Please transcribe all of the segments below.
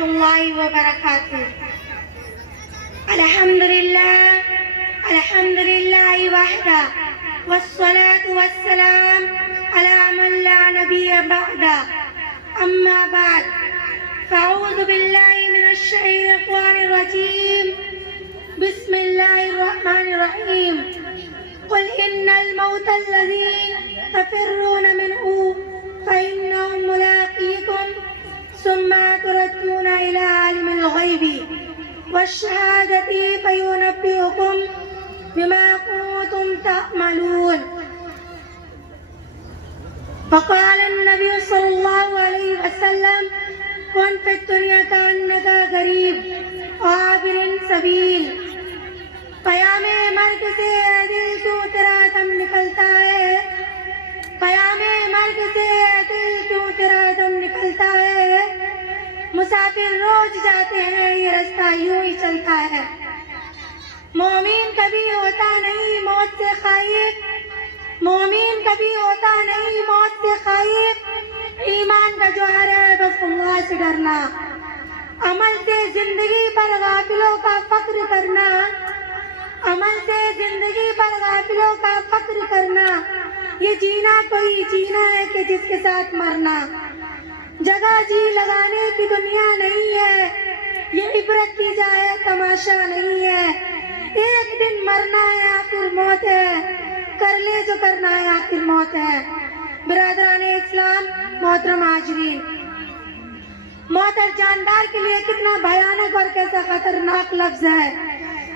الله وبركاته. الحمد لله وحده والصلاة والسلام على من لا نبي بعده. أما بعد فأعوذ بالله من الشيطان الرجيم. بسم الله الرحمن الرحيم. قل إن الموت الذي تفرون منه فإنه ملاقيكم ثم تردون إلى عالم الغيب والشهادة فينبئكم بما كنتم تعملون. وقال النبي صلى الله عليه وسلم كن في الدنيا كأنك غريب عابر سبيل. پیام مرگ سے دل کیوں تیرا دم نکلتا ہے؟ پیام مرگ سے دل کیوں تیرا دم نکلتا ہے؟ مسافر روز جاتے ہیں، یہ رستہ یوں ہی چلتا ہے. مومن کبھی ہوتا نہیں موت سے خائف، مومن کبھی ہوتا نہیں موت سے خائف. ایمان کا جوہر ہے بس اللہ سے ڈرنا، عمل سے زندگی پر غافلوں کا فخر کرنا، عمل سے زندگی پر غافلوں کا فخر کرنا. یہ جینا کوئی جینا ہے کہ جس کے ساتھ مرنا. جگہ جی لگانے کی دنیا نہیں ہے، یہ عبرت کی جائے تماشا نہیں ہے. ایک دن مرنا ہے آخر موت ہے، کر لے جو کرنا ہے آخر موت ہے. برادران اسلام، محترم حاضرین، موت ہر جاندار کے لیے کتنا بھیانک اور کیسا خطرناک لفظ ہے.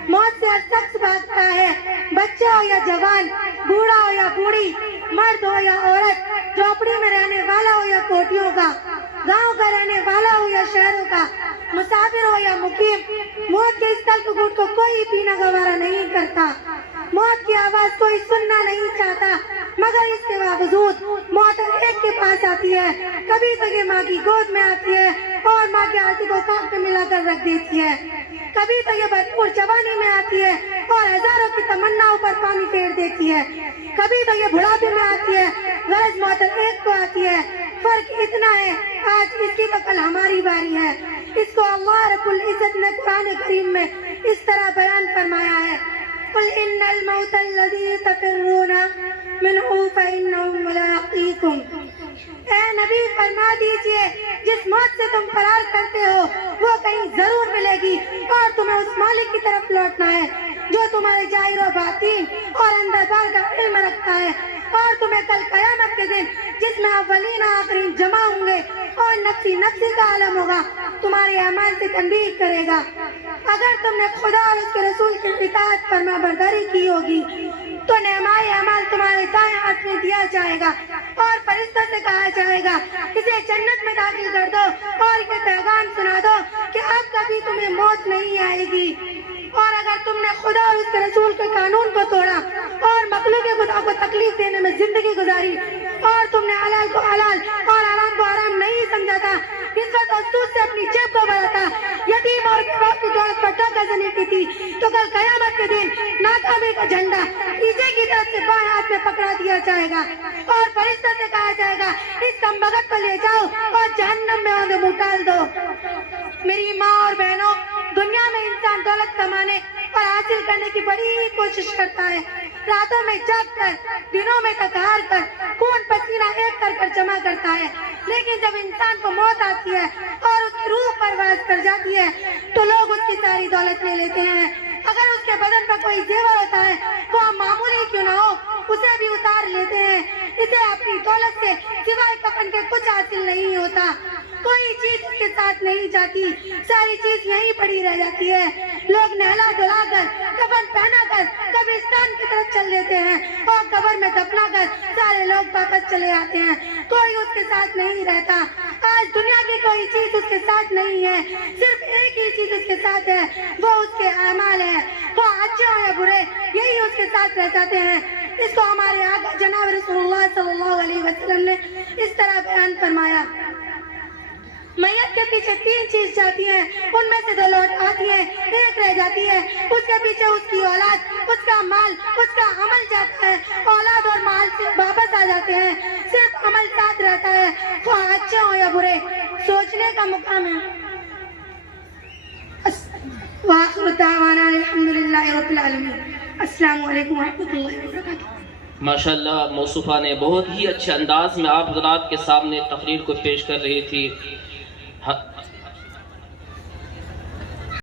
موت سے ہر شخص بھاگتا ہے، بچہ ہو یا جوان، بوڑھا ہو یا بوڑھی، مرد ہو یا عورت، جھوپڑی میں رہنے والا ہو یا کوٹھیوں کا، گاؤں کا رہنے والا ہو یا شہروں کا، مسافر ہو یا مقیم. موت کے اس تلخ کو کوئی پینا گوارا نہیں کرتا. موت کی آواز کوئی سننا نہیں چاہتا، مگر اس کے باوجود موت ہر ایک کے پاس آتی ہے. کبھی تو یہ ماں کی گود میں آتی ہے اور ماں کے آنسو کو کانپ میں ملا کر رکھ دیتی ہے. کبھی تو یہ بھرپور جوانی میں آتی ہے اور ہزاروں کی تمناؤں پر پانی پھیر دیتی ہے. کبھی تو یہ بڑھاپے میں آتی ہے، غرض موت ایک کو آتی ہے. فرق اتنا ہے آج اس کی تو کل ہماری باری ہے. اس کو اللہ رب العزت نے قرآن کریم میں اس طرح بیان فرمایا ہے: قل ان الموت الذی تفرون منہ فإنہ ملاقیکم. اے نبی فرما دیجئے جس موت سے تم فرار کرتے ہو وہ کہیں ضرور ملے گی اور تمہیں اس مالک کی طرف لوٹنا ہے جو تمہارے ظاہر و باطن اور اندر باہر کا علم رکھتا ہے، اور تمہیں کل قیامت کے دن جس میں اولین آخرین جمع ہوں گے اور نفسی نفسی کا عالم ہوگا تمہارے اعمال سے تنبیہ کرے گا. اگر تم نے خدا اور اس کے رسول کی اطاعت فرما برداری کی ہوگی تو نعمائے اعمال تمہارے دائیں ہاتھ میں دیا جائے گا اور فرشتوں سے کہا جائے گا اسے جنت میں داخل کر دو اور یہ پیغام سنا دو کہ اب کبھی تمہیں موت نہیں آئے گی. اور اگر تم نے خدا اور اس کے رسول کے قانون کو توڑا اور مخلوق خدا کو تکلیف دینے میں زندگی گزاری اور تم نے حلال کو حلال اور حرام کو حرام نہیں سمجھا تھا، رشوت اور سود سے اپنی جیب کو بھرا تھا، یتیم اور بیوہ کی دولت پر ڈاکہ زنی کی تھی، تو کل قیامت کے دن ناکامی کا جھنڈا پیچھے کی طرف سے بائیں ہاتھ میں پکڑا دیا جائے گا اور فرشتوں سے کہا جائے گا اس کمبخت کو لے جاؤ اور جہنم میں اوندے منہ ڈال دو. میری ماں اور بہنوں، دنیا میں انسان دولت کمانے اور حاصل کرنے کی بڑی کوشش کرتا ہے، راتوں میں جاگ کر، دنوں میں تھک ہار کر، خون پسینہ ایک کر جمع کرتا ہے. لیکن جب انسان کو موت آتی ہے اور اس کی روح پرواز کر جاتی ہے تو لوگ اس کی ساری دولت لے لیتے ہیں. اگر اس کے بدن پر کوئی زیور ہوتا ہے وہ معمولی کیوں نہ ہو اسے بھی اتار لیتے ہیں. اسے اپنی دولت سے سوائے کفن کے کچھ حاصل نہیں ہوتا، کوئی چیز اس کے ساتھ نہیں جاتی، ساری چیز یہیں پڑی رہ جاتی ہے. لوگ نہلا دھلا کر، کفن پہنا کر قبرستان کی طرف چل دیتے ہیں اور قبر میں دفنا کر سارے لوگ واپس چلے آتے ہیں، کوئی اس کے ساتھ نہیں رہتا. آج دنیا کی کوئی چیز اس کے ساتھ نہیں ہے، صرف ایک ہی چیز اس کے ساتھ ہے، وہ اس کے اعمال ہے، وہ اچھے ہو یا برے یہی اس کے ساتھ رہ جاتے ہیں. اس کو ہمارے آقا جناب رسول اللہ صلی اللہ علیہ وسلم نے اس طرح بیان فرمایا: میت کے پیچھے 3 چیز جاتی ہیں، ان میں سے 2 لوٹ آتی ہیں، ایک رہ جاتی ہے. اس کے پیچھے اس کی اولاد، اس کا مال، اس کا عمل جاتا ہے. اولاد اور مال سے واپس آ جاتے ہیں، صرف عمل ساتھ رہتا ہے، وہ اچھے ہوں یا برے. سوچنے کا مقام ہے وآخر دعوانا الحمدللہ رب العالمین. السلام علیکم ورحمۃ اللہ وبرکاتہ. ماشاءاللہ موصوفہ نے بہت ہی اچھے انداز میں آپ حضرات کے سامنے تقریر کو پیش کر رہی تھی.